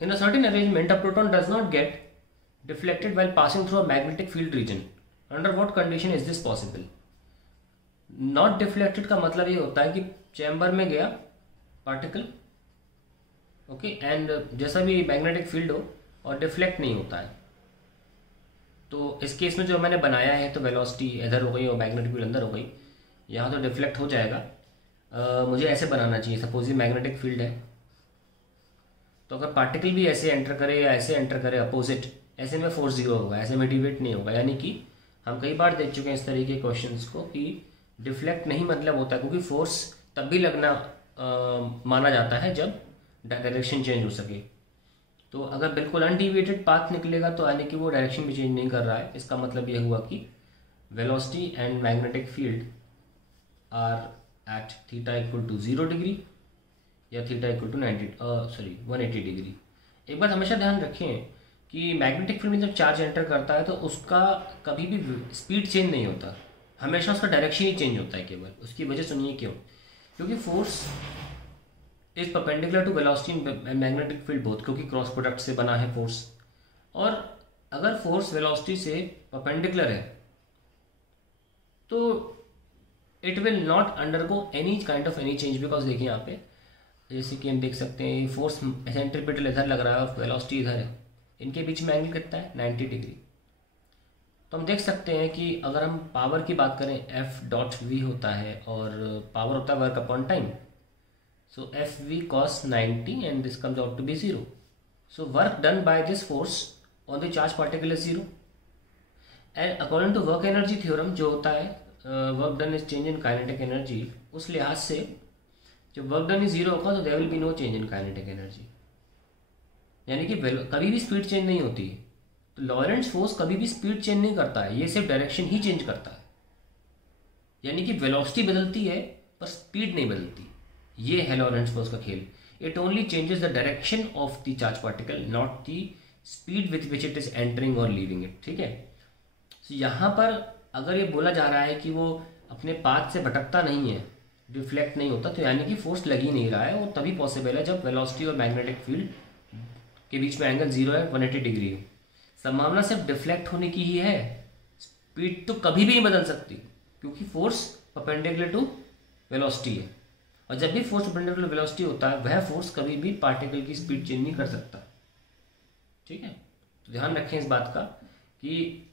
In a certain arrangement, a proton does not get deflected while passing through a magnetic field region. Under what condition is this possible? Not deflected का मतलब ये होता है कि chamber में गया particle, okay, and जैसा भी मैग्नेटिक फील्ड हो और डिफ्लेक्ट नहीं होता है। तो इस केस में जो मैंने बनाया है तो वेलोसिटी इधर हो गई और मैग्नेटिक फील्ड अंदर हो गई, यहाँ तो डिफ्लेक्ट हो जाएगा। मुझे ऐसे बनाना चाहिए, सपोज ये मैग्नेटिक फील्ड है, तो अगर पार्टिकल भी ऐसे एंटर करे या ऐसे एंटर करे अपोजिट, ऐसे में फोर्स जीरो होगा, ऐसे में डिविएट नहीं होगा। यानी कि हम कई बार देख चुके हैं इस तरीके के क्वेश्चंस को कि डिफ्लेक्ट नहीं मतलब होता है, क्योंकि फोर्स तब भी लगना माना जाता है जब डायरेक्शन चेंज हो सके। तो अगर बिल्कुल अनडिविएटेड पाथ निकलेगा तो यानी कि वो डायरेक्शन भी चेंज नहीं कर रहा है, इसका मतलब यह हुआ कि velocity and magnetic field are at theta equal to 0 degree या थीटा इक्वल टू 180 डिग्री। एक बात हमेशा ध्यान रखें कि मैग्नेटिक फील्ड में जब चार्ज एंटर करता है तो उसका कभी भी स्पीड चेंज नहीं होता, हमेशा उसका डायरेक्शन ही चेंज होता है केवल। उसकी वजह सुनिए क्यों, क्योंकि force is perpendicular to velocity and magnetic field both, क्योंकि क्रॉस प्रोडक्ट से बना है फोर्स। और अगर फोर्स वेलोसिटी से परपेंडिकुलर है तो it will not undergo any kind of any change, because देखिए यहाँ पे जैसे कि हम देख सकते हैं फोर्स सेंट्रीपिटल इधर लग रहा है और वेलोसिटी इधर है, इनके बीच में एंगल कितना है 90 डिग्री। तो हम देख सकते हैं कि अगर हम पावर की बात करें एफ डॉट वी होता है और पावर होता है work upon time, so Fv cos 90 and this comes out to be 0. So work done by this force on the charged particle is 0. And according to work energy theorem जो होता है work done is change in kinetic energy, उस लिहाज से जब work done is 0 होगा तो there will be no change in kinetic energy, यानी कि कभी भी स्पीड चेंज नहीं होती है। तो लॉरेंट्ज फोर्स कभी भी स्पीड चेंज नहीं करता है, ये सिर्फ डायरेक्शन ही चेंज करता है, यानी कि वेलोसिटी बदलती है पर स्पीड नहीं बदलती। ये है लॉरेंट्ज फोर्स का खेल। It only changes the direction of the charge particle, not the speed with which it is entering और लीविंग इट, ठीक है। तो यहाँ पर अगर ये बोला जा रहा है कि वो अपने पाथ से भटकता नहीं है, डिफ्लेक्ट नहीं होता, तो यानी कि फोर्स लग ही नहीं रहा है। वो तभी पॉसिबल है जब वेलोसिटी और मैग्नेटिक फील्ड के बीच में एंगल 0 है, 180 डिग्री है। संभावना सिर्फ डिफ्लेक्ट होने की ही है, स्पीड तो कभी भी नहीं बदल सकती, क्योंकि फोर्स परपेंडिकुलर टू वेलोसिटी है। और जब भी फोर्स परपेंडिकुलर वेलोसिटी होता है वह फोर्स कभी भी पार्टिकल की स्पीड चेंज नहीं कर सकता, ठीक है। तो ध्यान रखें इस बात का कि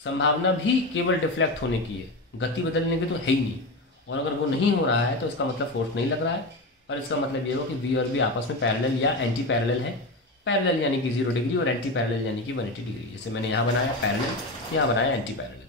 संभावना भी केवल डिफ्लेक्ट होने की है, गति बदलने की तो है ही नहीं। और अगर वो नहीं हो रहा है तो इसका मतलब फोर्स नहीं लग रहा है, पर इसका मतलब ये हो कि वी और बी आपस में पैरेलल या एंटी पैरेलल है। पैरेलल यानी कि 0 डिग्री और एंटी पैरेलल यानी कि 180 डिग्री। जैसे मैंने यहाँ बनाया पैरेलल, यहाँ बनाया एंटी पैरेलल।